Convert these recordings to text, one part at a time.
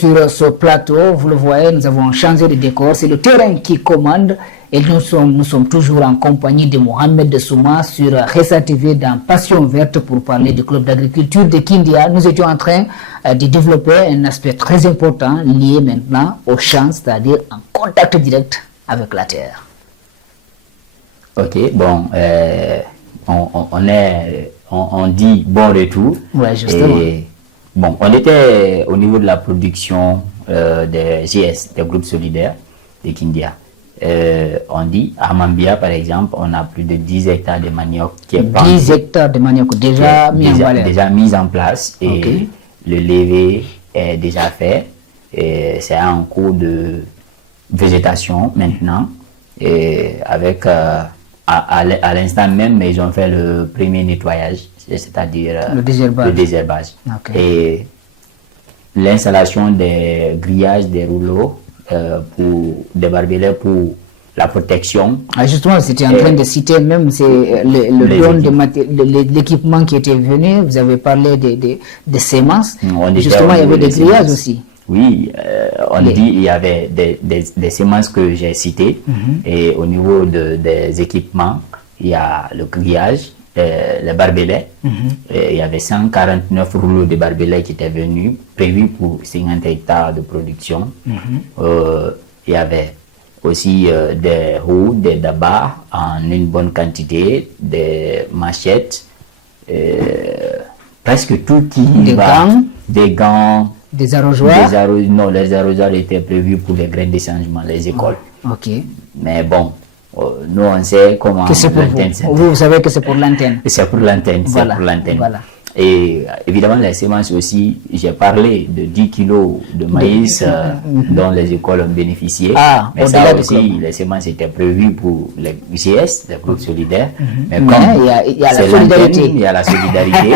sur ce plateau. Vous le voyez, nous avons changé de décor. C'est le terrain qui commande. Et nous sommes toujours en compagnie de Mohamed Souma sur Ressa TV dans Passion Verte pour parler du club d'agriculture de Kindia. Nous étions en train de développer un aspect très important lié maintenant aux champs, c'est-à-dire en contact direct avec la terre. Ok, bon, on dit bon retour. Ouais, justement. Et, bon, on était au niveau de la production des GS, des groupes solidaires de Kindia. On dit, à Mambia par exemple, on a plus de 10 hectares de manioc qui est 10 hectares de manioc déjà mis en valeur. Déjà mis en place et okay. Le lever est déjà fait. C'est en cours de végétation maintenant. Et avec, à l'instant même, mais ils ont fait le premier nettoyage, c'est-à-dire le désherbage. Okay. Et l'installation des grillages, des rouleaux, pour des barbelés pour la protection. Ah, justement, c'était en train de citer même le don de l'équipement qui était venu. Vous avez parlé des semences. Justement, il y avait des grillages aussi. Oui, on dit il y avait des semences que j'ai citées. Et au niveau des équipements, il y a le grillage, les barbelés. Il y avait 149 rouleaux de barbelés qui étaient venus, prévus pour 50 hectares de production. Il y avait aussi des roues, des dabas en une bonne quantité, des machettes, presque tout qui gants, des gants, des arrosoirs. Non, les arrosoirs étaient prévus pour les grains de changement, les écoles. Ok. Mais bon, nous on sait comment l'antenne. Vous savez que c'est pour l'antenne. C'est pour l'antenne. Voilà. C'est pour l'antenne. Voilà. Et évidemment, les semences aussi, j'ai parlé de 10 kilos de maïs dont les écoles ont bénéficié. Mais ça aussi, les semences étaient prévues pour les GS, les groupes solidaires. Mais comme il y a la solidarité. Il y a la solidarité.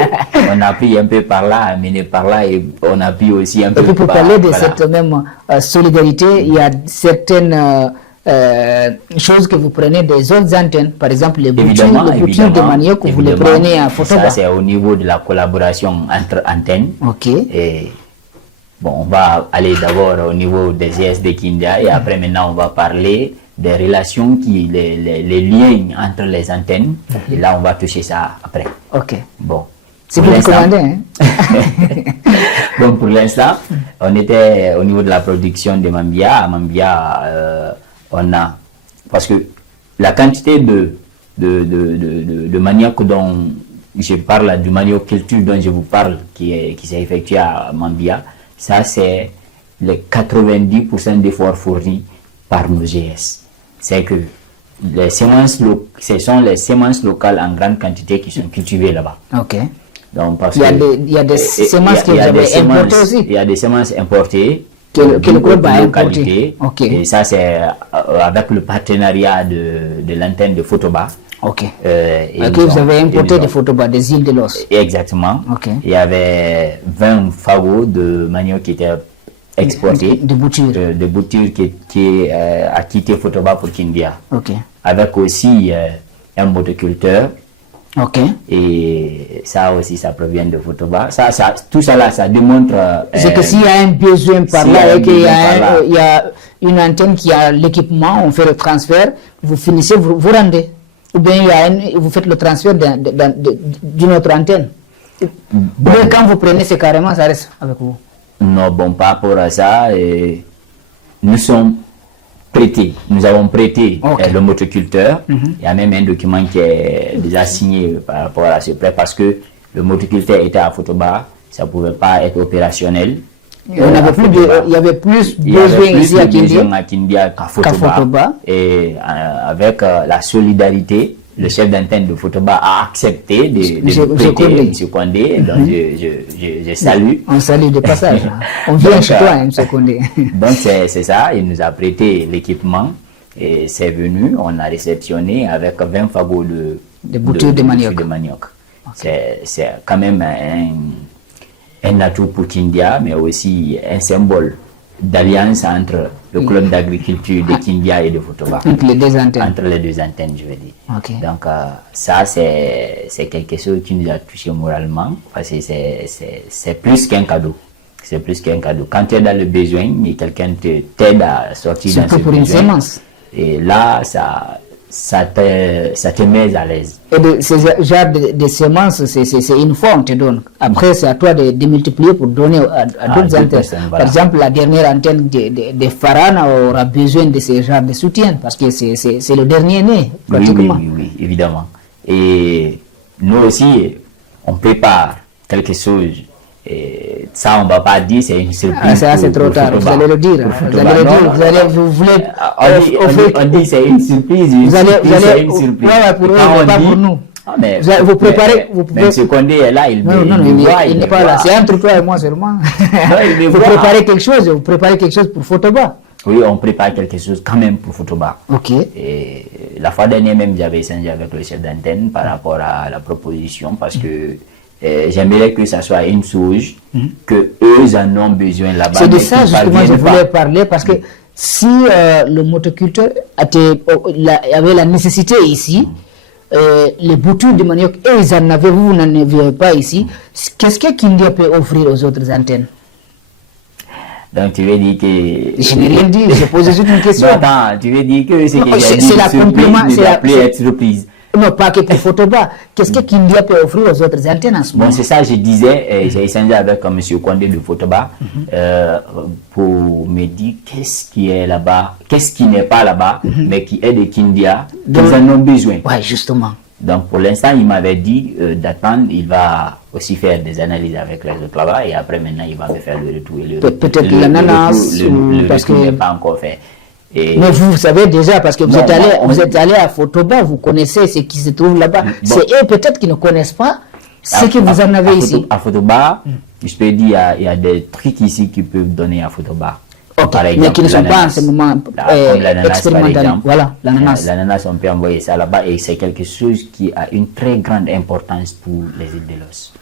On a pris un peu par là, amené par là, et on a pris aussi un peu pour parler de cette même solidarité, il y a certaines choses que vous prenez des autres antennes, par exemple les boutures de manioc que vous les prenez à Fotoba. Ça c'est au niveau de la collaboration entre antennes. Ok. Et bon, on va aller d'abord au niveau des GS de Kindia et après maintenant on va parler des relations, les liens entre les antennes. Et là on va toucher ça après. Ok. Bon. C'est pour commander, hein? Donc pour l'instant, on était au niveau de la production de Mambia. À Mambia, on a, parce que la quantité de manioc dont je parle, du manioc culture dont je vous parle, qui s'est effectué à Mambia, ça c'est les 90% d'efforts fournis par nos GS. C'est que les semences, ce sont les semences locales en grande quantité qui sont cultivées là-bas. Ok. Donc, parce il y a des semences que vous avez importées aussi. Il y a des semences importées. Que le groupe a importé. Okay. Et ça, c'est avec le partenariat de l'antenne de Fotoba. Ok. Vous avez importé des Fotoba, des îles de l'Os. Exactement. Okay. Il y avait 20 fagots de manioc qui étaient exportés. De boutures. De boutures qui a quitté Fotoba pour Kindia. Ok. Avec aussi un motoculteur. Ok. Et ça aussi, ça provient de Fotoba. Tout ça là, ça démontre... c'est que s'il y a un besoin par là et qu'il y a une antenne qui a l'équipement, on fait le transfert, vous finissez, vous rendez. Ou bien vous faites le transfert d'une autre antenne. Bon. Mais quand vous prenez, c'est carrément, ça reste avec vous. Non, bon, par rapport à ça, nous sommes prêtés. Nous avons prêté le motoculteur. Il y a même un document qui est déjà signé par rapport à ce prêt parce que le motoculteur était à Fotoba, ça ne pouvait pas être opérationnel. Il y avait plus besoin ici à Kindia qu'à Fotoba. Et avec la solidarité, le chef d'antenne de Fotoba a accepté de prêter M. Condé. Donc je salue. On salue de passage. On vient chez toi, M. Condé. Donc c'est ça, il nous a prêté l'équipement et c'est venu, on a réceptionné avec 20 fagots de boutures de manioc. Okay. C'est quand même un atout pour Kindia, mais aussi un symbole d'alliance entre le club d'agriculture de Kindia et de Fotoba. Entre les deux antennes. Entre les deux antennes, je veux dire. Okay. Donc ça, c'est quelque chose qui nous a touché moralement, parce que c'est plus qu'un cadeau. C'est plus qu'un cadeau. Quand tu es dans le besoin et quelqu'un t'aide à sortir dans ce Surtout pour une besoin, sémence. et là, ça te met à l'aise. Et ce genre de semences, c'est une fois on te donne. Après, c'est à toi de démultiplier pour donner à d'autres antennes. Voilà. Par exemple, la dernière antenne de Farana aura besoin de ce genre de soutien parce que c'est le dernier né, pratiquement. Oui, évidemment. Et nous aussi, on prépare quelque chose. Et ça, on ne va pas dire, c'est une surprise. Ah, ça, c'est trop tard, vous allez le dire. Vous voulez. On dit c'est une surprise. C'est une surprise. Ouais, pour eux, pas pour nous. Ah, mais, vous préparez. Même ce qu'on dit est là, il il n'est pas là. C'est entre toi et moi seulement. Vous préparez quelque chose pour Photoba. Oui, on prépare quelque chose quand même pour Photoba. Ok. Et la fois dernière même, j'avais échangé avec le chef d'antenne par rapport à la proposition parce que j'aimerais que ça soit une chose que eux en ont besoin là-bas. C'est de ça justement je voulais parler parce que si le motoculteur avait la nécessité ici, les boutures de manioc, ils en avaient, vous n'en aviez pas ici, qu'est-ce que Kindia peut offrir aux autres antennes? Donc tu veux dire que... Je n'ai rien dit, je pose juste une question. Non, attends, tu veux dire que c'est la complément, c'est surprise. Non, pas que pour Photoba. Qu'est-ce que Kindia peut offrir aux autres antennes en ce moment? Bon, c'est ça, je disais, j'ai échangé avec M. Kondé de Photoba pour me dire qu'est-ce qui est là-bas, qu'est-ce qui n'est pas là-bas, mais qui est de Kindia, qu'ils en ont besoin. Oui, justement. Donc, pour l'instant, il m'avait dit d'attendre, il va aussi faire des analyses avec les autres là-bas, et après, maintenant, il va me faire le retour. Peut-être l'ananas, parce qu'il n'est pas encore fait. Et mais vous savez déjà, parce que vous êtes allé à Photoba, vous connaissez ce qui se trouve là-bas. C'est eux peut-être qui ne connaissent pas ce que vous en avez ici. À Photoba, je peux dire il y a des trucs ici qui peuvent donner à Photoba. Okay. Par exemple, mais qui ne sont pas en ce moment expérimentaux. Voilà, l'ananas. L'ananas, on peut envoyer ça là-bas et c'est quelque chose qui a une très grande importance pour les îles de Los.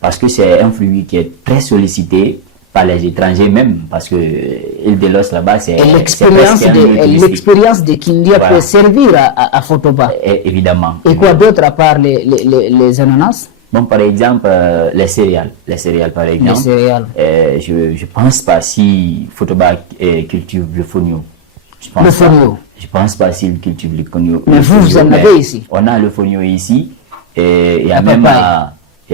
Parce que c'est un fruit qui est très sollicité par les étrangers même, parce que l'île de Los là-bas, c'est... Et l'expérience de Kindia peut servir à Photoba. Évidemment. Et quoi d'autre à part les ananas? Bon, par exemple, les céréales. Les céréales, par exemple. Les céréales. Je ne pense pas si Photoba cultive le fonio. Le fonio. Je ne pense pas s'il cultive le fonio. Mais vous en avez ici? On a le fonio ici. Et il y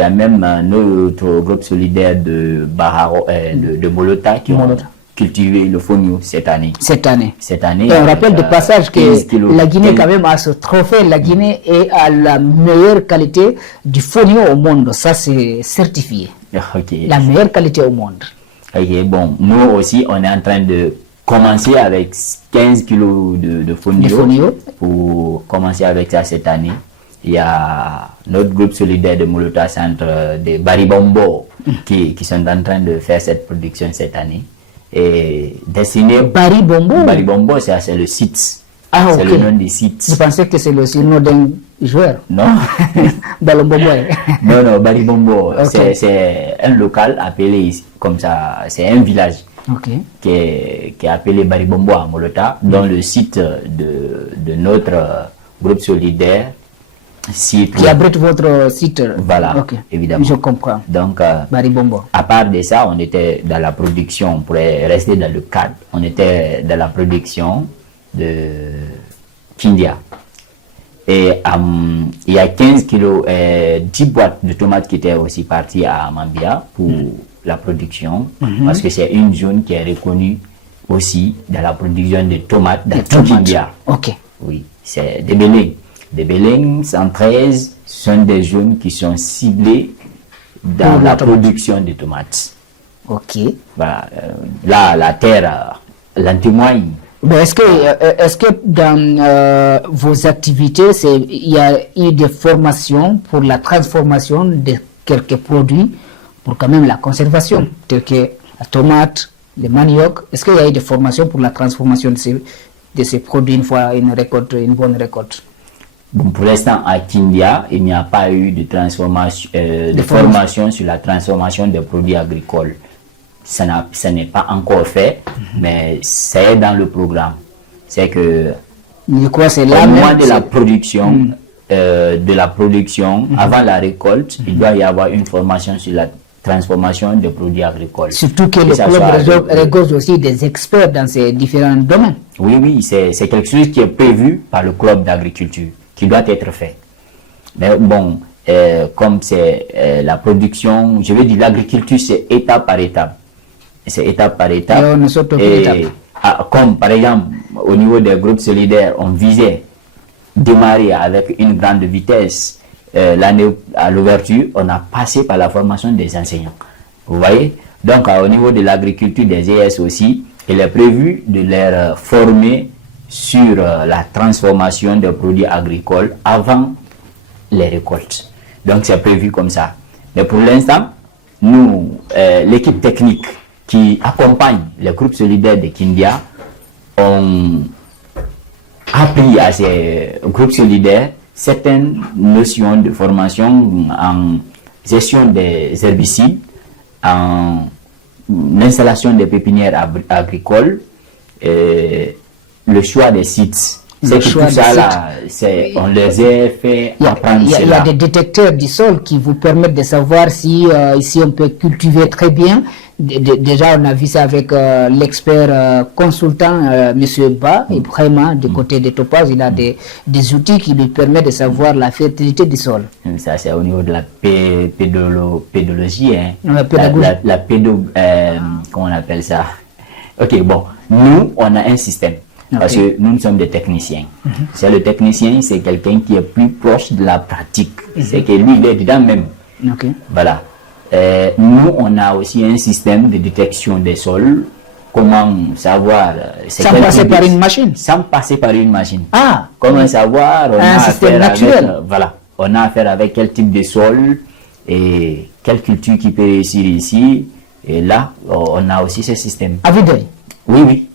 a même notre groupe solidaire de Baharo, de Molota qui ont cultivé le fonio cette année. Et on rappelle de passage que la Guinée quand même a ce trophée. La Guinée est à la meilleure qualité du fonio au monde. Ça, c'est certifié. Okay. La meilleure qualité au monde. Ok, bon, nous aussi, on est en train de commencer avec 15 kilos de fonio pour commencer avec ça cette année. Il y a notre groupe solidaire de Molota Centre de Baribombo qui sont en train de faire cette production cette année. Et destiné... Baribombo, c'est le site. Ah, c'est le nom des sites. Je pensais que c'est le nom d'un joueur. Non. Balombobo. Non, Baribombo. Okay. C'est un local appelé comme ça. C'est un village qui est appelé Baribombo à Molota, dont le site de notre groupe solidaire qui abrite votre site. Voilà, évidemment. Je comprends. Donc, Baribombo. À part de ça, on était dans la production, on pourrait rester dans le cadre, on était dans la production de Kindia. Et il y a 15 kilos, 10 boîtes de tomates qui étaient aussi parties à Mambia pour la production, parce que c'est une zone qui est reconnue aussi dans la production de tomates dans tout Mambia. Ok. Oui, c'est des Belém. Des Belém 113 sont des zones qui sont ciblées dans la production de tomates. Ok. Voilà, là, la terre l'en témoigne. Est-ce que dans vos activités, il y a eu des formations pour la transformation de quelques produits pour quand même la conservation, tels que la tomate, le manioc? Est-ce qu'il y a eu des formations pour la transformation de ces produits une fois une bonne récolte? Bon, pour l'instant, à Kindia, il n'y a pas eu de transformation, de formation sur la transformation des produits agricoles. Ça n'est pas encore fait, mais c'est dans le programme. C'est que au moment de la production, avant la récolte, il doit y avoir une formation sur la transformation de produits agricoles. Surtout que le club regorge aussi des experts dans ces différents domaines. Oui, oui, c'est quelque chose qui est prévu par le club d'agriculture, qui doit être fait. Mais bon, comme c'est la production, je veux dire, l'agriculture, c'est étape par étape. C'est étape par étape. Et on ne saute aucune étape. Comme par exemple, au niveau des groupes solidaires, on visait démarrer avec une grande vitesse. L'année à l'ouverture, on a passé par la formation des enseignants. Vous voyez? Donc, au niveau de l'agriculture des ES aussi, il est prévu de les former sur la transformation des produits agricoles avant les récoltes. Donc, c'est prévu comme ça. Mais pour l'instant, nous, l'équipe technique qui accompagne les groupes solidaires de Kindia, ont appris à ces groupes solidaires certaines notions de formation en gestion des herbicides, en installation des pépinières agricoles, le choix des sites. C'est que tout ça là, on les a fait apprendre cela. Il y a des détecteurs du sol qui vous permettent de savoir si ici on peut cultiver très bien. Déjà, on a vu ça avec l'expert consultant, Monsieur Ba, Ibrahima, du côté de Topaz. Il a des outils qui lui permettent de savoir la fertilité du sol. Ça, c'est au niveau de la pédologie. Hein. La comment on appelle ça? Ok, bon. Nous, on a un système. Parce que nous sommes des techniciens. C'est le technicien, c'est quelqu'un qui est plus proche de la pratique. C'est que lui, il est dedans même. Voilà. Nous, on a aussi un système de détection des sols. Comment savoir... Sans passer par une machine. Sans passer par une machine. Ah. Comment savoir... Un système naturel. Voilà. On a affaire avec quel type de sol et quelle culture qui peut réussir ici. Et là, on a aussi ce système. À vue d'œil. Oui, oui.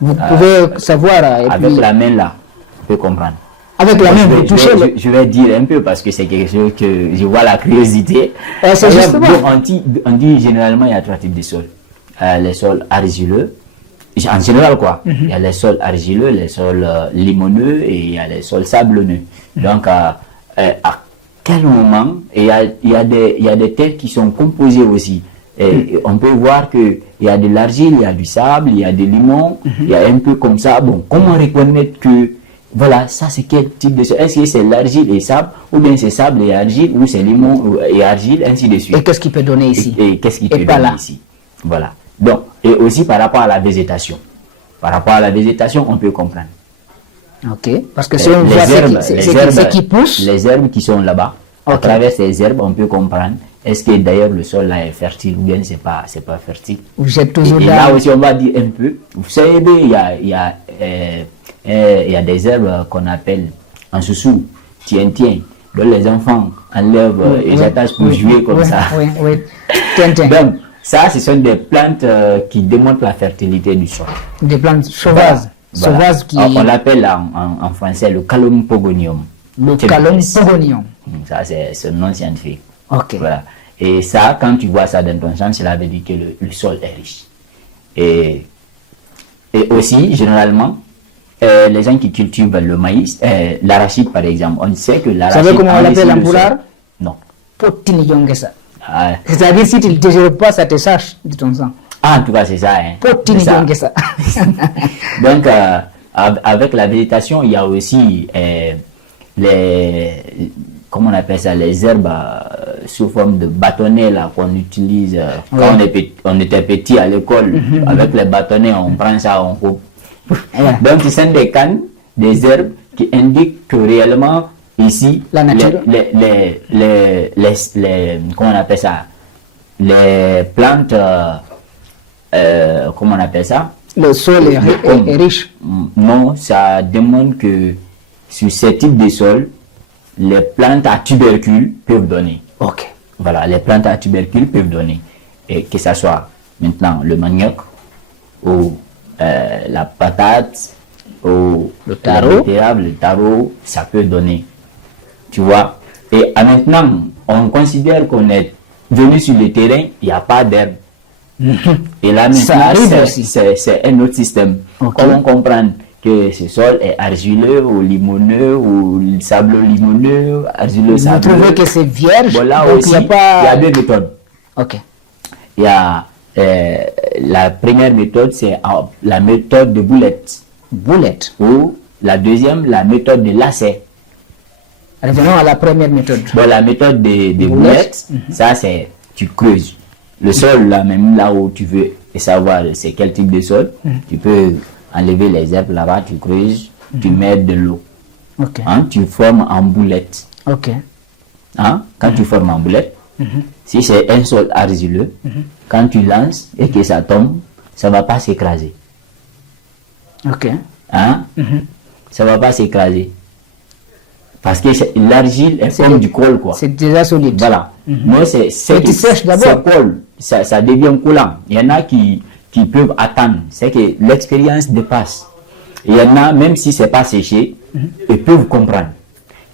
Vous pouvez savoir... avec la main là, on peut comprendre. Avec la main, vous touchez... Je vais dire un peu parce que c'est quelque chose que je vois la curiosité. C'est justement... On dit généralement il y a 3 types de sols. Les sols argileux, en général quoi. Il y a les sols argileux, les sols limoneux et il y a les sols sablonneux. Donc à quel moment, il y a des terres qui sont composées aussi. Et on peut voir qu'il y a de l'argile, il y a du sable, il y a des limons, il y a un peu comme ça. Bon, comment reconnaître que, voilà, ça c'est quel type de sol? Est-ce que c'est l'argile et sable, ou bien c'est sable et argile, ou c'est limon et argile, ainsi de suite. Et qu'est-ce qu'il peut donner ici? Et qu'est-ce qu'il peut donner ici? Voilà. Donc, et aussi par rapport à la végétation. Par rapport à la végétation, on peut comprendre. Ok, parce que si on voit ce qui pousse... Les herbes qui sont là-bas, à travers ces herbes, on peut comprendre. Est-ce que d'ailleurs le sol là est fertile ou bien c'est pas fertile? Vous êtes toujours et là aussi on va dire un peu. Vous savez, il y a des herbes qu'on appelle en sous tien, dont les enfants enlèvent et j'attache pour jouer comme ça. Oui. Donc ça, ce sont des plantes qui démontrent la fertilité du sol. Des plantes sauvages. Voilà. Qui... On l'appelle en français le Calum pogonium. Le Calum pogonium. Ça c'est ce nom scientifique. Ok. Voilà. Et ça, quand tu vois ça dans ton champ, cela veut dire que le sol est riche. Et aussi, généralement, les gens qui cultivent le maïs, l'arachide par exemple, on sait que l'arachide... Vous savez comment on l'appelle en boulard? Non. Potini yongesa. C'est-à-dire, si tu ne te gères pas, ça te sache de ton sang. Ah, en tout cas, c'est ça. Hein. Potini yongesa. Donc, avec la végétation, il y a aussi comment on appelle ça, les herbes sous forme de bâtonnets là qu'on utilise quand on était petit à l'école. Avec les bâtonnets, on prend ça, on coupe. Donc, ce sont des cannes, des herbes qui indiquent que réellement ici, la nature, comment on appelle ça, les plantes, comment on appelle ça, le sol est riche. Non, ça demande que sur ce type de sol, les plantes à tubercules peuvent donner. Ok. Voilà, les plantes à tubercules peuvent donner. Et que ce soit maintenant le manioc, ou la patate, ou le taro, ça peut donner. Tu vois. Et maintenant, on considère qu'on est venu sur le terrain, il n'y a pas d'herbe. Et là maintenant, c'est un autre système. Comment comprendre que ce sol est argileux ou limoneux ou sable limoneux, argileux, sableux. Vous trouvez que c'est vierge? Bon, là aussi, il y a 2 méthodes. Ok. Il y a la première méthode, c'est la méthode de boulette. Boulette. Ou la deuxième, la méthode de lacet. Revenons à la première méthode. Bon, la méthode des boulettes, ça c'est, tu creuses. Le sol, là, même là où tu veux savoir c'est quel type de sol, tu peux enlever les herbes là-bas, tu creuses, tu mets de l'eau. Ok. Hein, tu formes en boulette. Ok. Hein, quand tu formes en boulette, si c'est un sol argileux, quand tu lances et que ça tombe, ça ne va pas s'écraser. Ok. Hein? Ça ne va pas s'écraser. Parce que l'argile est comme du colle, quoi. C'est déjà solide. Voilà. Moi, c'est tu sèches d'abord. ça colle, ça devient collant. Il y en a qui peuvent attendre. C'est que l'expérience dépasse. Il y en a, même si c'est pas séché, ils peuvent comprendre.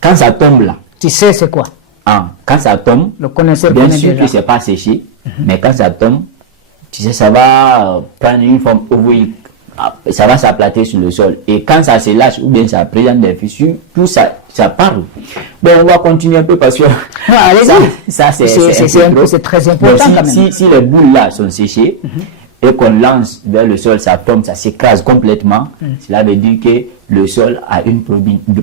Quand ça tombe là, Tu sais c'est quoi? quand ça tombe, Le connaisseur bien connaît sûr déjà. que c'est pas séché, mais quand ça tombe, tu sais, ça va prendre une forme ovoïde, ça va s'aplatir sur le sol. Et quand ça se lâche ou bien ça présente des fissures, tout ça parle. Bon, on va continuer un peu parce que Non, allez-y. ça c'est C'est très important bon, quand même. si les boules là sont séchées et qu'on lance vers le sol, ça tombe, ça s'écrase complètement, cela veut dire que le sol a une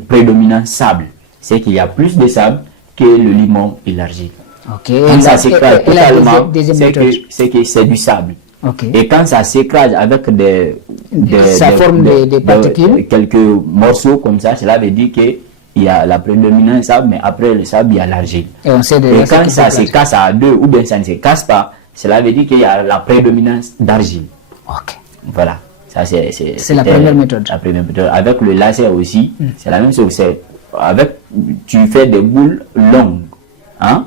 prédominance sable. C'est qu'il y a plus de sable que le limon et l'argile. Ok. Quand ça s'écrase totalement, deuxième méthode. c'est que c'est du sable. Ok. Et quand ça s'écrase avec Ça forme des particules. quelques morceaux comme ça, cela veut dire qu'il y a la prédominance sable, mais après le sable, il y a l'argile. Et on sait Et déjà quand ça se casse à deux ou bien ça ne se casse pas, cela veut dire qu'il y a la prédominance d'argile. Ok. Voilà. Ça, C'est la première méthode. La première méthode. Avec le laser aussi, c'est la même chose. Tu fais des boules longues. Hein?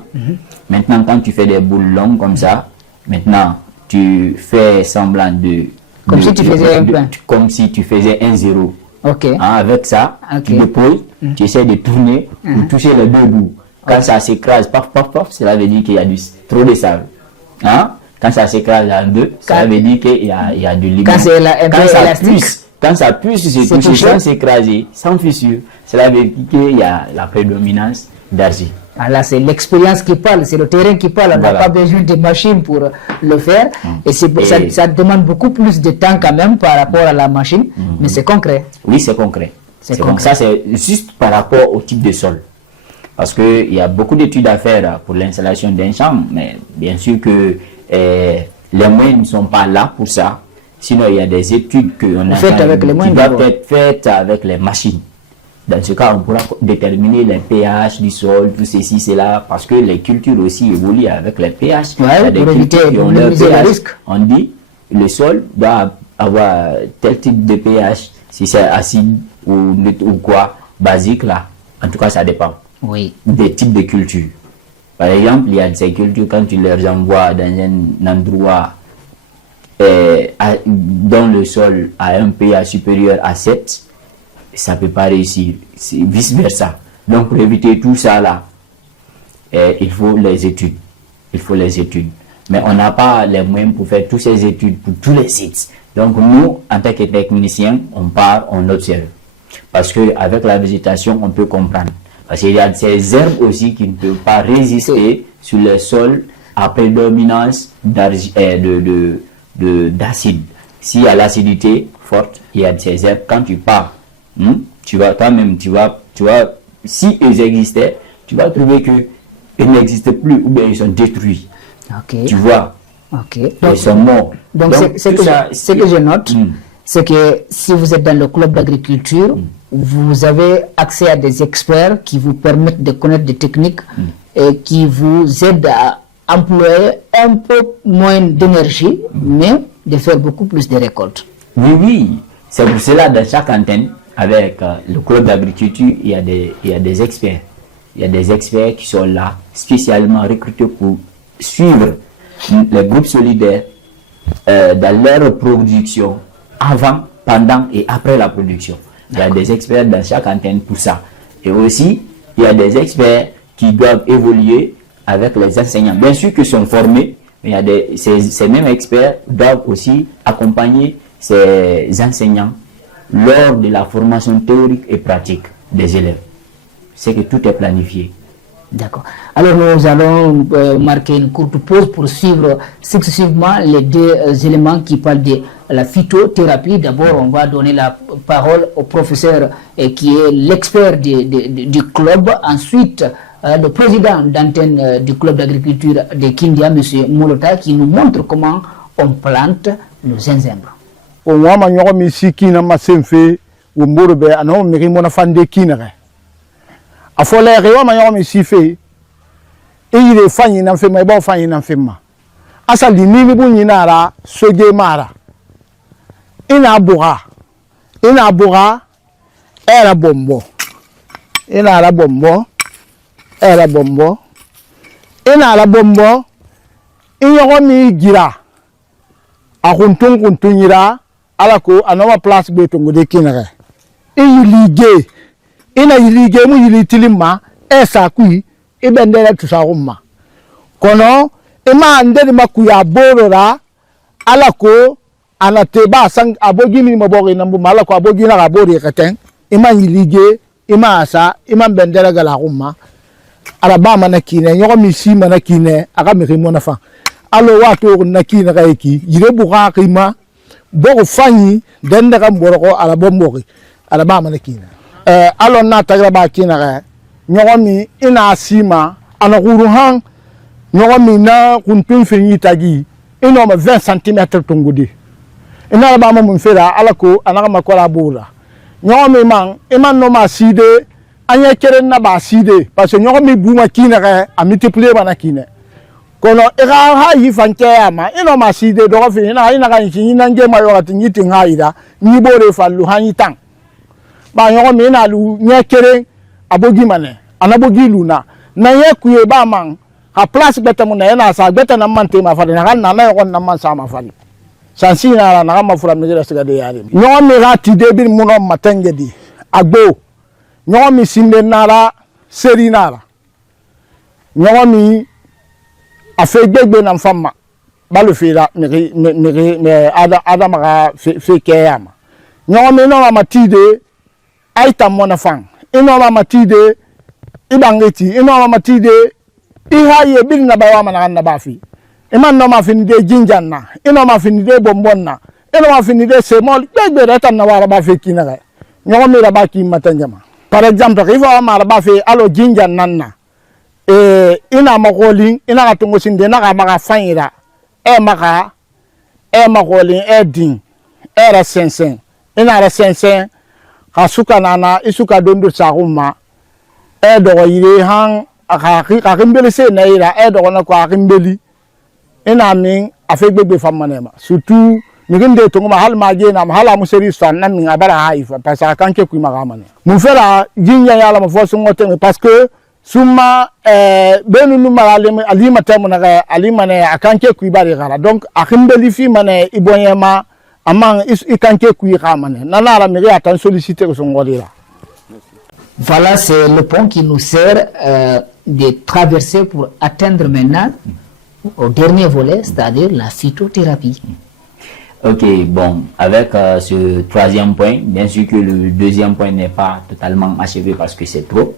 Maintenant, quand tu fais des boules longues comme ça, maintenant, tu fais semblant de... Comme si tu faisais un pain. Comme si tu faisais un zéro. Ok. Hein, avec ça, Ok. tu le poses, tu essaies de tourner pour toucher les deux bouts. Quand ça s'écrase, paf, paf, paf, cela veut dire qu'il y a trop de sable. Hein? Quand ça s'écrase en deux, cela veut dire qu'il y a du limon. Quand c'est un peu élastique, Quand ça puisse se toucher sans s'écraser, sans fissure, cela veut dire qu'il y a la prédominance d'argile. Ah, là, c'est l'expérience qui parle, c'est le terrain qui parle. On n'a Voilà. pas besoin de machines pour le faire. Et ça demande beaucoup plus de temps quand même par rapport à la machine, mais c'est concret. Oui, c'est concret. C'est Donc concret. ça, c'est juste par rapport au type de sol. Parce qu'il y a beaucoup d'études à faire pour l'installation d'un champ, mais bien sûr que les moyens ne sont pas là pour ça. Sinon, il y a des études que on a faites avec les moyens qui doivent d'abord. être faites avec les machines. Dans ce cas, on pourra déterminer les pH du sol, tout ceci, cela, parce que les cultures aussi évoluent avec les pH. Ouais, Il y a des pour éviter cultures qui de ont leur minimiser le pH. risque. On dit le sol doit avoir tel type de pH, si c'est acide ou quoi, basique là. En tout cas, ça dépend Oui. des types de cultures. Par exemple, il y a ces cultures, quand tu les envoies dans un endroit dont le sol a un pH supérieur à 7, ça ne peut pas réussir. C'est vice versa. Donc, pour éviter tout ça là, il faut les études. Il faut les études. Mais on n'a pas les moyens pour faire toutes ces études pour tous les sites. Donc, nous, en tant que techniciens, on part, on observe. Parce qu'avec la végétation, on peut comprendre. Parce qu'il y a ces herbes aussi qui ne peuvent pas résister sur le sol à prédominance d'acide. S'il y a l'acidité forte, il y a ces herbes. Quand tu pars, tu vas toi-même, tu vas, si ils existaient, tu vas trouver qu'ils n'existent plus ou bien ils sont détruits. Ok. Tu vois, Ok. ils sont morts. Donc, ce que je note, c'est que si vous êtes dans le club d'agriculture, vous avez accès à des experts qui vous permettent de connaître des techniques et qui vous aident à employer un peu moins d'énergie, mais de faire beaucoup plus de récoltes. Oui, oui. C'est pour cela, dans chaque antenne, avec le club d'agriculture, il y a des experts. Il y a des experts qui sont là, spécialement recrutés pour suivre les groupes solidaires dans leur production, avant, pendant et après la production. Il y a des experts dans chaque antenne pour ça. Et aussi, il y a des experts qui doivent évoluer avec les enseignants. Bien sûr qu'ils sont formés, mais il y a ces mêmes experts doivent aussi accompagner ces enseignants lors de la formation théorique et pratique des élèves. C'est que tout est planifié. D'accord. Alors nous allons marquer une courte pause pour suivre successivement les deux éléments qui parlent de la phytothérapie. D'abord, on va donner la parole au professeur qui est l'expert du club. Ensuite, le président d'antenne du club d'agriculture de Kindia, M. Molota, qui nous montre comment on plante le gingembre. A fo le rewa ma yo mi sife e yire fanyi na fema e ba fanyi na fema asa li ni bu nyina ra soje mara ina buga era bombo ina ra bombo era bombo ina ra bombo inyo mi gira a kuntun yira ala ko anoma place be to ngode kinare e yilige ina yilige mu yilitilimma esa kui ibendele tusarumma kono ima ndeli makuya borora alako anateba sang abogi mi mabori nambu malako abogi na abori keten ima yilige ima asa ima bendele gala rumma araba manakine nyogo misi manakine aga mirimo nafa alo wato nakine gaiki yirebu ga kima bogo fanyi dende ga mboroko arabombori araba manakine alors na tagraba kinare nyogomi ina sima anakuru hang nyogomi na kuntun fini tagi ino ma 20 cm tungudi ina ba mo mfera alako anaka makola bula nyogomi man iman no ma side anya kere na ba side parce que nyogomi buma kinare a multiplier bana kine kono ira ha yi fanke ama ino ma side do fini ina ga ina ngema yo atinyi haida ni bore fallu hanyi tang ba yoko mi na lu nyekere abogi mane anabogi luna na ye kuye ba man ha place beta mun na sa beta na man te ma fa na na yoko na man sa ma fa sansi na na ma fura mi de siga de yari nyoko mi rati de bi muno matenge di agbo nyoko mi simbe nara seri nara nyoko mi afe gbegbe na mfama balu fira me ada maka fe keyama nyoko mi no ma tide aita mona fang ino mama tide ibangeti ino mama tide iha ye bil na bawa mana na bafi iman no ma fini de jinjanna ino ma fini de bombonna ino ma fini de semol gbegbe reta na wara bafi kinare nyogo mi raba ki matanjama par exemple riva ma raba fi alo jinjanna na ina magolin ina ga tungo sinde na ga maga fanyira maka magolin din era sensen ina ra sensen kasuka nana isuka dondo saruma dogo yire hang akimbeli se na ira dogo na ko akimbeli ina min afegbegbe famanema surtout miginde to ngoma hal maje na hala museri swan na min abara haifa parce que kanke ku magamane mun fera jinya yala mo fo sungote parce que summa benu numara alima temuna alima ne akanke ku bari gara donc akimbeli fi mane ibonyema amang ikanke ku ikamane nanara mi atan solliciter son ngolira. Voilà, c'est le pont qui nous sert de traverser pour atteindre maintenant au dernier volet, c'est-à-dire la phytothérapie. Ok, bon, avec ce troisième point, bien sûr que le deuxième point n'est pas totalement achevé parce que c'est trop.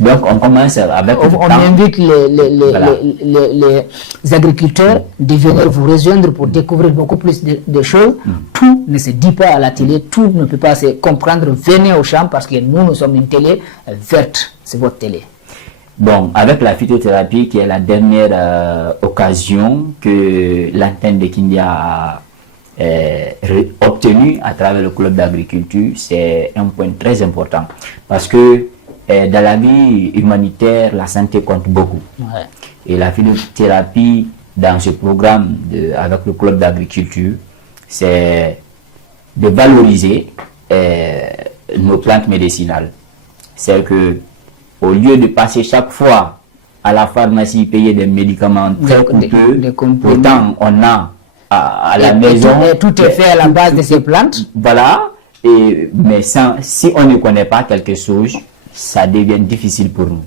Donc on commence avec... On invite les agriculteurs de venir vous rejoindre pour découvrir beaucoup plus de choses. Tout ne se dit pas à la télé, tout ne peut pas se comprendre. Venez au champ parce que nous sommes une télé verte, c'est votre télé. Bon, avec la phytothérapie qui est la dernière occasion que l'antenne de Kindia a obtenue à travers le club d'agriculture, c'est un point très important parce que dans la vie humanitaire, la santé compte beaucoup. Ouais. Et la phytothérapie dans ce programme avec le club d'agriculture, c'est de valoriser nos plantes médicinales. C'est que au lieu de passer chaque fois à la pharmacie payer des médicaments très coûteux, pourtant on a à la maison... Tout est fait à la base de ces plantes. Voilà, mais si on ne connaît pas quelque chose, ça devient difficile pour nous.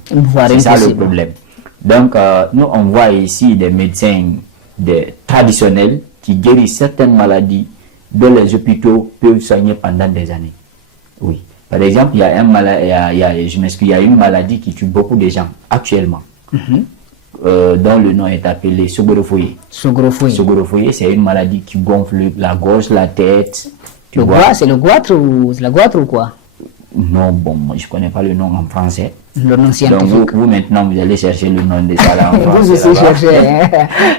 C'est ça le problème. Donc, nous, on voit ici des médecins traditionnels qui guérissent certaines maladies dont les hôpitaux peuvent soigner pendant des années. Oui. Par exemple, il y a je m'excuse, il y a une maladie qui tue beaucoup de gens actuellement, dont le nom est appelé Sogorofoye. Sogorofoye, c'est une maladie qui gonfle la gorge, la tête. C'est le goitre ou quoi? Non, bon, moi je ne connais pas le nom en français. Le nom scientifique. Donc vous maintenant, vous allez chercher le nom de ça là en français. Vous aussi cherchez, hein?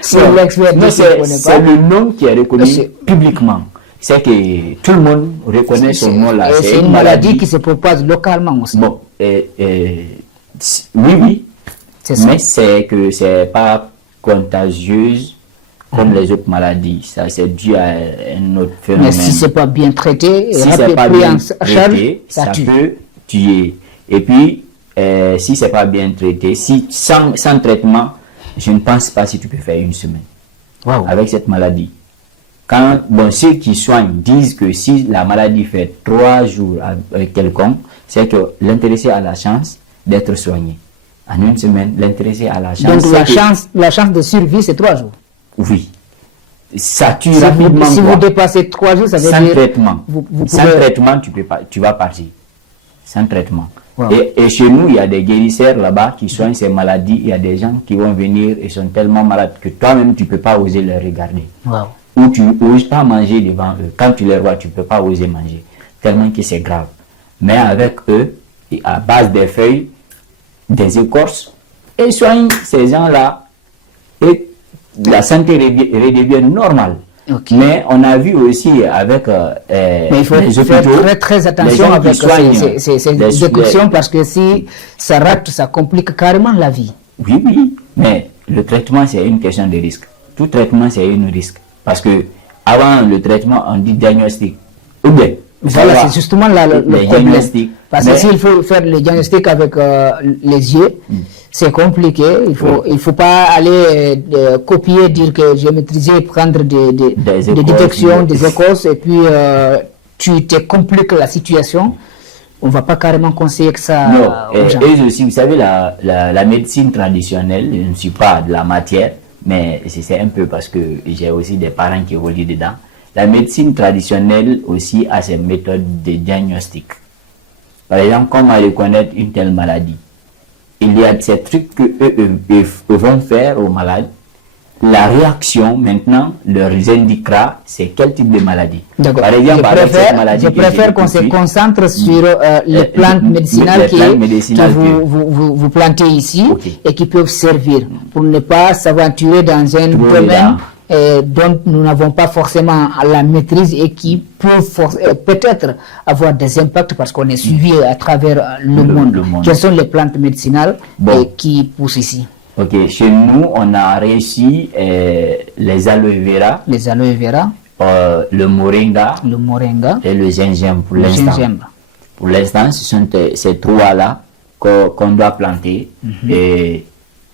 C'est l'expert. C'est le nom qui est reconnu publiquement. C'est que tout le monde reconnaît son nom là. C'est une maladie qui se propage localement aussi. Bon, oui. Mais c'est que c'est pas contagieuse comme les autres maladies. Ça, c'est dû à un autre phénomène. Mais si c'est pas bien traité, si c'est pas bien traité, ça peut tuer. Et puis, si c'est pas bien traité, sans traitement, je ne pense pas si tu peux faire une semaine avec cette maladie. Ceux qui soignent disent que si la maladie fait 3 jours avec quelqu'un, c'est que l'intéressé a la chance d'être soigné. En une semaine, l'intéressé a la chance. Donc la chance de survie, c'est 3 jours. Oui. Ça tue rapidement. Si vous dépassez 3 jours, ça veut dire... Traitement. Sans traitement, tu vas partir. Sans traitement. Et chez nous, il y a des guérisseurs là-bas qui soignent ces maladies. Il y a des gens qui vont venir et sont tellement malades que toi-même, tu ne peux pas oser les regarder. Ou tu n'oses pas manger devant eux. Quand tu les vois, tu ne peux pas oser manger. Tellement que c'est grave. Mais avec eux, à base des feuilles, des écorces, ils soignent ces gens-là. Et la santé redevient normale. Mais on a vu aussi avec mais il faut faire très attention avec ces décoctions parce que si ça rate, ça complique carrément la vie. Oui, mais le traitement, c'est une question de risque. Tout traitement, c'est un risque. Parce que avant le traitement, on dit diagnostic. Ou bien, voilà, c'est justement le problème. Parce que s'il faut faire le diagnostic avec les yeux, c'est compliqué. Il faut pas aller copier, dire que j'ai maîtrisé, prendre des détections, des écorces, et puis tu te compliques la situation. On ne va pas carrément conseiller que ça aux gens. Et aussi, vous savez, la médecine traditionnelle, je ne suis pas de la matière, mais c'est un peu parce que j'ai aussi des parents qui évoluent dedans. La médecine traditionnelle aussi a ses méthodes de diagnostic. Par exemple, comment reconnaître une telle maladie? Il y a ces trucs que eux vont faire aux malades. La réaction, maintenant, leur indiquera c'est quel type de maladie. Par exemple, je préfère qu'on se concentre sur les plantes médicinales que vous plantez ici et qui peuvent servir pour ne pas s'aventurer dans un domaine dont nous n'avons pas forcément la maîtrise et qui peut-être avoir des impacts parce qu'on est suivi à travers le monde. Quelles sont les plantes médicinales qui poussent ici? Ok, chez nous, on a réussi les aloe vera. Les aloe vera. Le moringa. Le moringa. Et le gingembre pour l'instant. Pour l'instant, ce sont ces trois-là qu'on doit planter. Et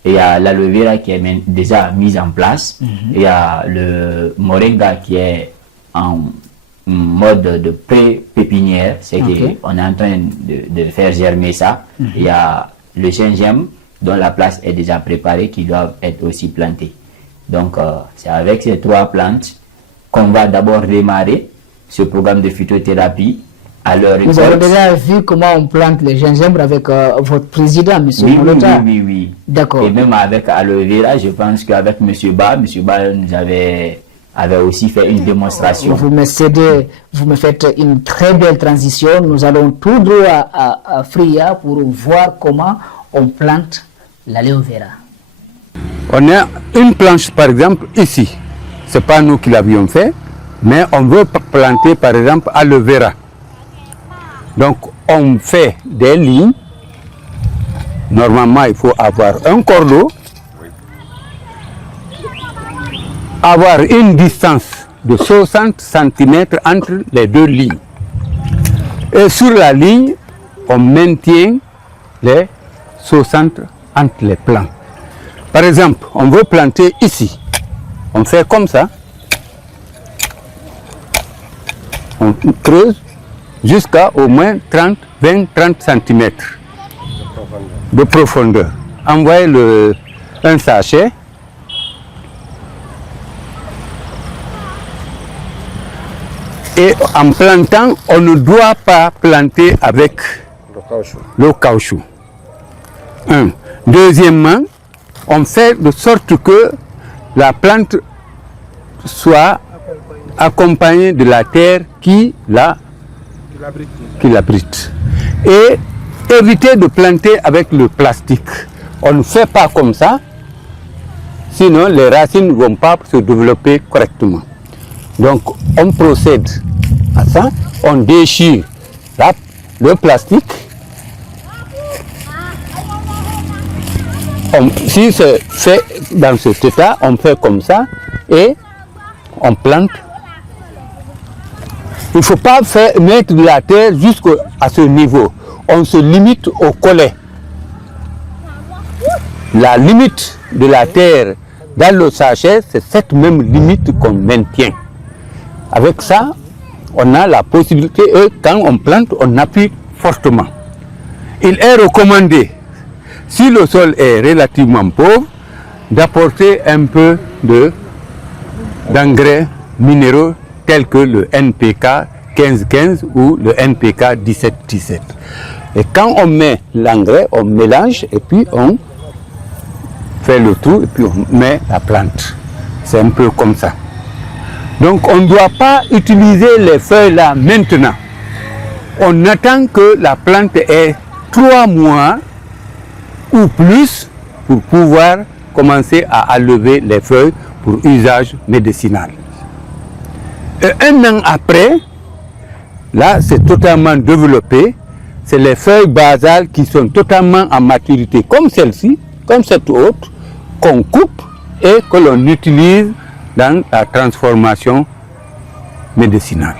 il y a l'aloe vera qui est déjà mise en place. Il y a le moringa qui est en mode de pré-pépinière. C'est qu'on est en train de faire germer ça. Il y a le gingembre dont la place est déjà préparée, qui doivent être aussi plantées. Donc, c'est avec ces trois plantes qu'on va d'abord démarrer ce programme de phytothérapie à leur école. Vous avez déjà vu comment on plante le gingembre avec votre président, M. Molota? Oui. D'accord. Et même avec aloe vera, je pense qu'avec M. Ba nous avait aussi fait une démonstration. Vous me faites une très belle transition. Nous allons tout droit à Fria pour voir comment on plante l'aloe vera. On a une planche par exemple ici. Ce n'est pas nous qui l'avions fait, mais on veut planter par exemple aloe vera. Donc on fait des lignes. Normalement il faut avoir un cordeau, avoir une distance de 60 cm entre les deux lignes. Et sur la ligne, on maintient les 60 entre les plants. Par exemple, on veut planter ici. On fait comme ça. On creuse jusqu'à au moins 20-30 cm de profondeur. Envoyez un sachet. Et en plantant, on ne doit pas planter avec le caoutchouc. Un. Deuxièmement, on fait de sorte que la plante soit accompagnée de la terre qui l'abrite. Et éviter de planter avec le plastique. On ne fait pas comme ça, sinon les racines ne vont pas se développer correctement. Donc on procède à ça, on déchire le plastique. Si c'est fait dans cet état, on fait comme ça et on plante. Il ne faut pas mettre de la terre jusqu'à ce niveau. On se limite au collet. La limite de la terre dans le sachet, c'est cette même limite qu'on maintient. Avec ça, on a la possibilité, et quand on plante, on appuie fortement. Il est recommandé, si le sol est relativement pauvre, d'apporter un peu d'engrais minéraux tels que le NPK 15-15 ou le NPK 17-17. Et quand on met l'engrais, on mélange et puis on fait le tout et puis on met la plante. C'est un peu comme ça. Donc on ne doit pas utiliser les feuilles là maintenant. On attend que la plante ait 3 mois ou plus pour pouvoir commencer à enlever les feuilles pour usage médicinal. Et 1 an après, là c'est totalement développé, c'est les feuilles basales qui sont totalement en maturité, comme celle-ci, comme cette autre, qu'on coupe et que l'on utilise dans la transformation médicinale.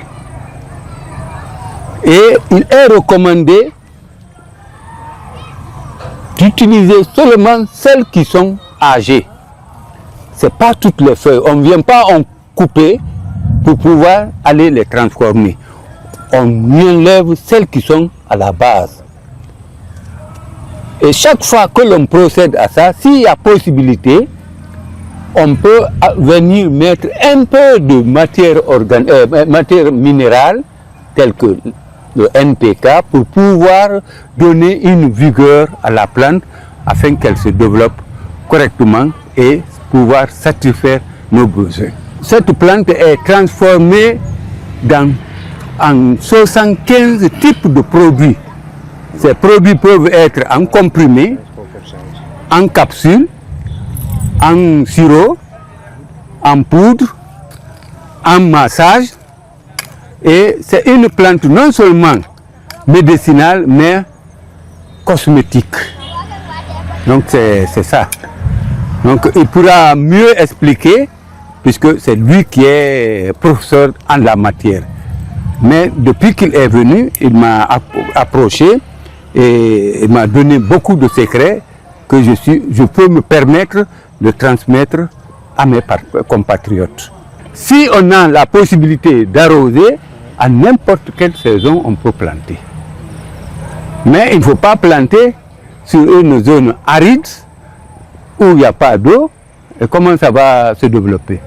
Et il est recommandé d'utiliser seulement celles qui sont âgées. Ce n'est pas toutes les feuilles. On ne vient pas en couper pour pouvoir aller les transformer. On enlève celles qui sont à la base. Et chaque fois que l'on procède à ça, s'il y a possibilité, on peut venir mettre un peu de matière minérale, telle que le NPK, pour pouvoir donner une vigueur à la plante afin qu'elle se développe correctement et pouvoir satisfaire nos besoins. Cette plante est transformée en 75 types de produits. Ces produits peuvent être en comprimé, en capsule, en sirop, en poudre, en massage. Et c'est une plante non seulement médicinale, mais cosmétique. Donc c'est ça. Donc il pourra mieux expliquer, puisque c'est lui qui est professeur en la matière. Mais depuis qu'il est venu, il m'a approché et il m'a donné beaucoup de secrets que je peux me permettre de transmettre à mes compatriotes. Si on a la possibilité d'arroser, à n'importe quelle saison, on peut planter. Mais il ne faut pas planter sur une zone aride où il n'y a pas d'eau. Et comment ça va se développer?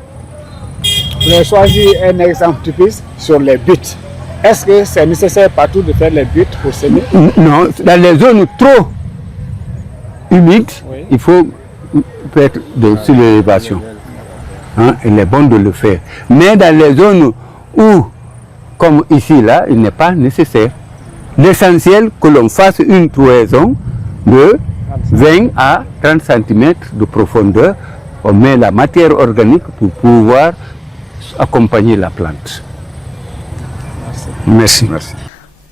Vous avez choisi un exemple typique sur les buttes. Est-ce que c'est nécessaire partout de faire les buttes pour semer? Non, dans les zones trop humides, oui, il faut faire sur l'élévation. Hein, il est bon de le faire. Mais dans les zones où, comme ici, là, il n'est pas nécessaire. L'essentiel que l'on fasse une cloison de 20 à 30 cm de profondeur. On met la matière organique pour pouvoir accompagner la plante. Merci. Merci.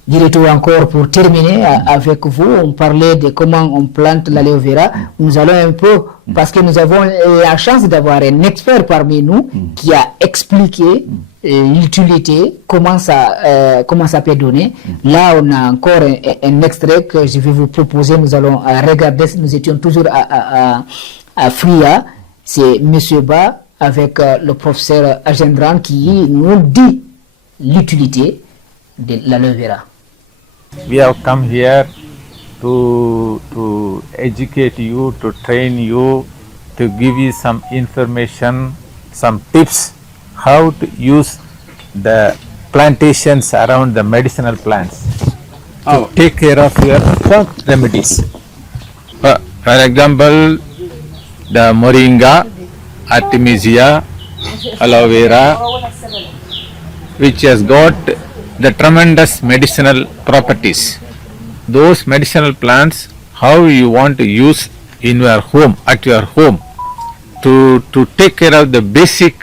Directeur, encore pour terminer avec vous, on parlait de comment on plante l'aloe vera. Nous allons un peu, parce que nous avons la chance d'avoir un expert parmi nous qui a expliqué l'utilité, comment ça peut donner. Là, on a encore un extrait que je vais vous proposer. Nous allons regarder, nous étions toujours à Fria. C'est M. Ba avec le professeur Agendran qui nous dit l'utilité de l'aloe vera. We have come here to educate you, to train you, to give you some information, some tips how to use the plantations around the medicinal plants to take care of your remedies. For example, the moringa, artemisia, aloe vera, which has got the tremendous medicinal properties. Those medicinal plants, how you want to use in your home, at your home, to take care of the basic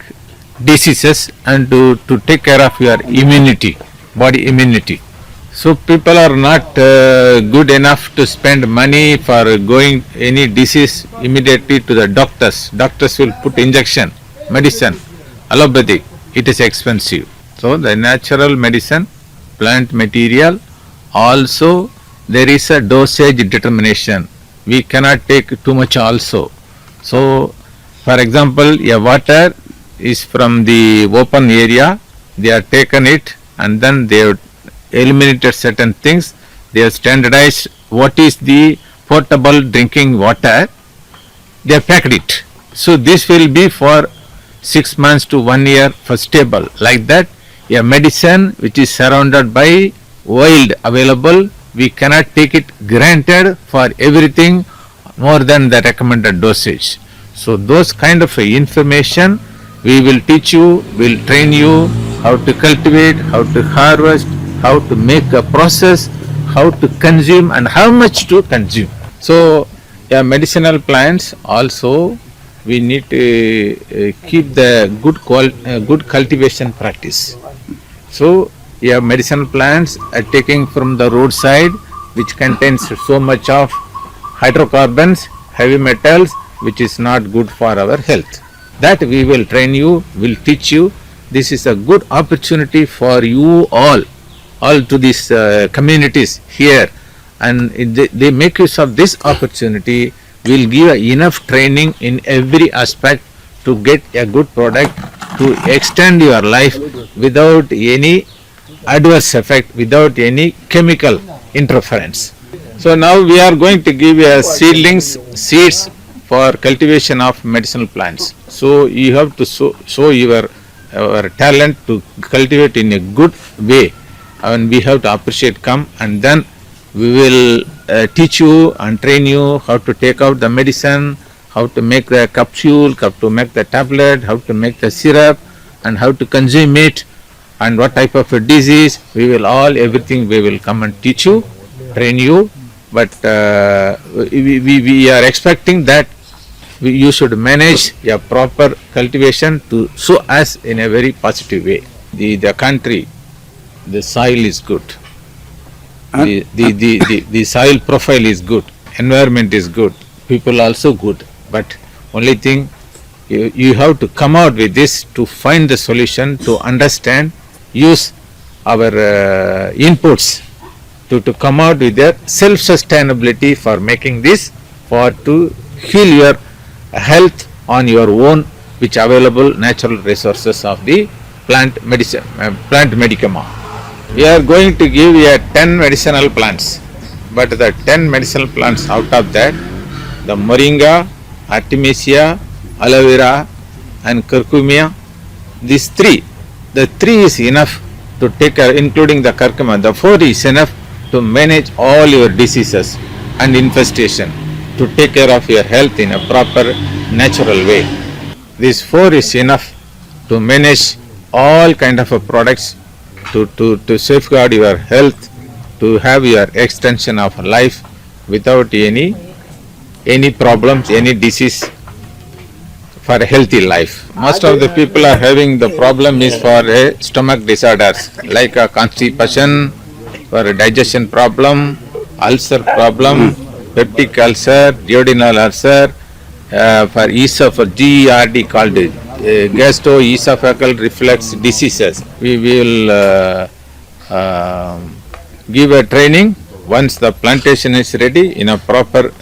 diseases and to take care of your immunity, body immunity. So people are not good enough to spend money for going any disease immediately to the doctors. Doctors will put injection, medicine, allopathic. It is expensive. So the natural medicine, plant material, also there is a dosage determination. We cannot take too much also. So for example, a water is from the open area, they have taken it and then they have eliminated certain things. They have standardized what is the potable drinking water. They have packed it. So this will be for 6 months to 1 year for stable. Like that, a medicine which is surrounded by wild available, we cannot take it granted for everything more than the recommended dosage. So those kind of information we will teach you, will train you how to cultivate, how to harvest, how to make a process, how to consume and how much to consume. So medicinal plants also we need to keep the good cultivation practice. So medicinal plants are taking from the roadside which contains so much of hydrocarbons, heavy metals, which is not good for our health. That we will train you, will teach you. This is a good opportunity for you all to these communities here, and they make use of this opportunity. Will give enough training in every aspect to get a good product, to extend your life without any adverse effect, without any chemical interference. So now we are going to give you seeds for cultivation of medicinal plants. So you have to show your talent to cultivate in a good way, and we have to appreciate, come, and then we will teach you and train you how to take out the medicine, how to make the capsule, how to make the tablet, how to make the syrup, and how to consume it, and what type of a disease. We will everything we will come and teach you, train you, but we are expecting that you should manage your proper cultivation to show us in a very positive way. The country, the soil is good. The soil profile is good, environment is good, people also good, but only thing you have to come out with this to find the solution, to understand, use our inputs to come out with their self-sustainability for making this, for to heal your health on your own, which available natural resources of the plant medicine, plant medicament. We are going to give you 10 medicinal plants, but the 10 medicinal plants, out of that, the moringa, artemisia, aloe vera and curcuma, these three, the 3 is enough to take care, including the curcuma. The 4 is enough to manage all your diseases and infestation, to take care of your health in a proper natural way. This 4 is enough to manage all kind of products, to safeguard your health, to have your extension of life without any problems, any disease, for a healthy life. Most of the people are having the problem is for stomach disorders like constipation, for a digestion problem, ulcer problem, peptic ulcer, duodenal ulcer, for GERD called gastroesophageal reflux diseases. We will give a training once the plantation is ready in a proper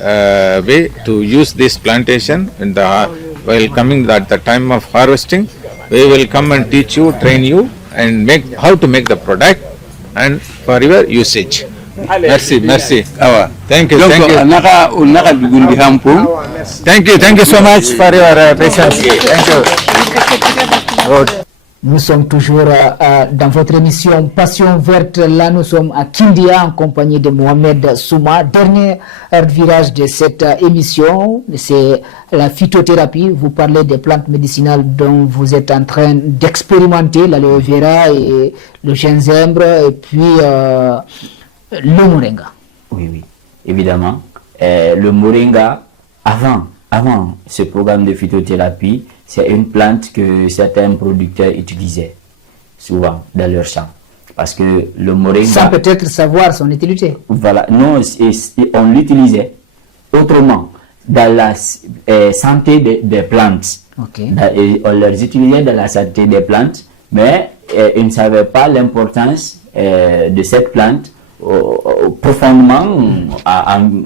way to use this plantation. While coming at the time of harvesting, we will come and teach you, train you, and make how to make the product and for your usage. Merci. Thank you. Thank you so much for your patience. Thank you. Good. Nous sommes toujours dans votre émission Passion Verte. Là, nous sommes à Kindia en compagnie de Mohamed Souma. Dernier virage de cette émission, c'est la phytothérapie. Vous parlez des plantes médicinales dont vous êtes en train d'expérimenter, l'aloe vera et le gingembre et puis le moringa. Oui, évidemment. Le moringa, avant ce programme de phytothérapie, c'est une plante que certains producteurs utilisaient souvent dans leur champ. Parce que le moringa... Sans peut-être savoir son utilité. Voilà, non, on l'utilisait autrement dans la santé des plantes. Okay. On les utilisait dans la santé des plantes, mais ils ne savaient pas l'importance de cette plante profondément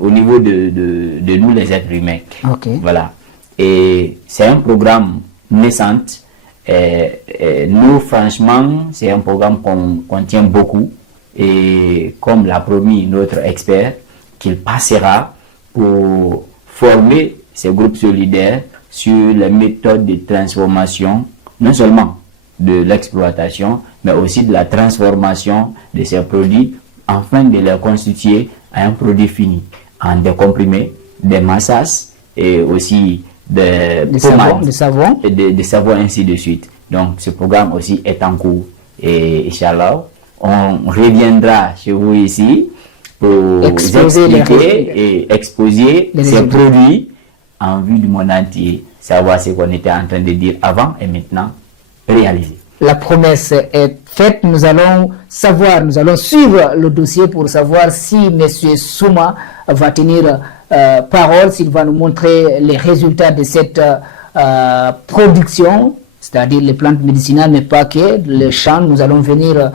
au niveau de nous les êtres humains. Okay. Voilà. Et c'est un programme naissant. Nous, franchement, c'est un programme qu'on tient beaucoup. Et comme l'a promis notre expert, qu'il passera pour former ces groupes solidaires sur les méthodes de transformation, non seulement de l'exploitation, mais aussi de la transformation de ces produits afin de les constituer à un produit fini, en des comprimés, des massages et aussi des savons, ainsi de suite. Donc ce programme aussi est en cours et Inch'Allah, on reviendra chez vous ici pour expliquer et exposer ces produits en vue du monde entier, savoir ce qu'on était en train de dire avant et maintenant réaliser. La promesse est faite, nous allons suivre le dossier pour savoir si M. Souma va tenir parole, s'il va nous montrer les résultats de cette production, c'est-à-dire les plantes médicinales, mais pas que, les champs. Nous allons venir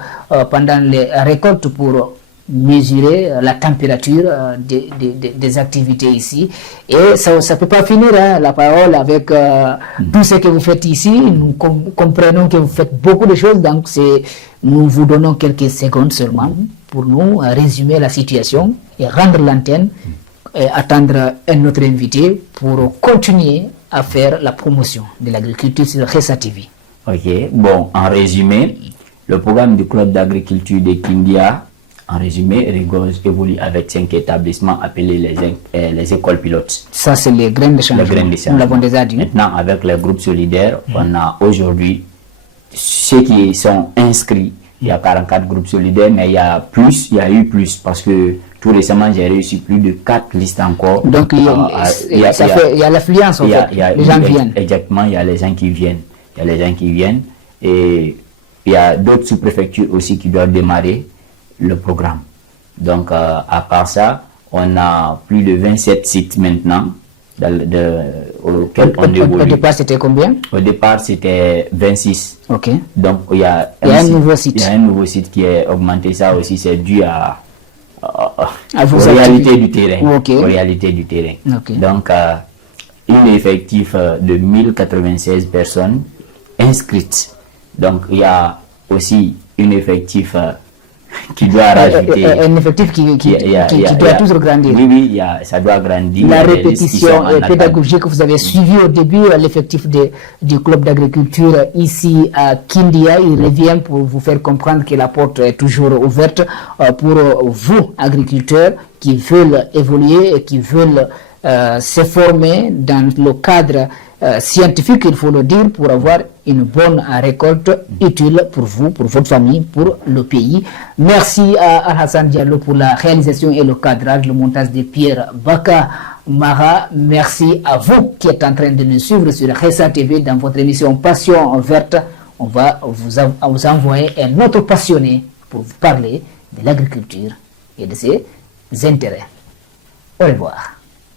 pendant les récoltes pour mesurer la température des activités ici. Et ça ne peut pas finir, hein, la parole avec tout ce que vous faites ici. Nous comprenons que vous faites beaucoup de choses, donc nous vous donnons quelques secondes seulement pour nous résumer la situation et rendre l'antenne et attendre un autre invité pour continuer à faire la promotion de l'agriculture sur Ressa TV. Ok, bon, en résumé, le programme du club d'agriculture de Kindia, en résumé, évolue avec 5 établissements appelés les écoles pilotes. Ça, c'est les graines de changement. Nous l'avons déjà dit. Maintenant, avec les groupes solidaires, on a aujourd'hui ceux qui sont inscrits. Il y a 44 groupes solidaires, mais il y a eu plus, parce que tout récemment, j'ai reçu plus de 4 listes encore. Donc, il y a l'affluence, en fait. Les gens viennent. Exactement, il y a les gens qui viennent. Et il y a d'autres sous-préfectures aussi qui doivent démarrer le programme. Donc, à part ça, on a plus de 27 sites maintenant auxquels on évolue. Au départ, c'était combien? Au départ, c'était 26. Ok. Donc, il y a un nouveau site qui est augmenté. Ça aussi, c'est dû aux réalités du terrain. Okay. Aux réalités du terrain. Okay. Donc, un effectif de 1096 personnes inscrites. Donc, il y a aussi un effectif qui doit rajouter. Un effectif qui doit toujours grandir. Oui, ça doit grandir. La répétition pédagogique que vous avez suivi au début, l'effectif du club d'agriculture ici à Kindia, il revient pour vous faire comprendre que la porte est toujours ouverte pour vous, agriculteurs, qui veulent évoluer et qui veulent se former dans le cadre scientifique, il faut le dire, pour avoir une bonne récolte utile pour vous, pour votre famille, pour le pays. Merci à Hassan Diallo pour la réalisation et le cadrage, le montage de Pierre Baka Mara. Merci à vous qui êtes en train de nous suivre sur Ressa TV dans votre émission Passion Verte. On va vous envoyer un autre passionné pour vous parler de l'agriculture et de ses intérêts. Au revoir.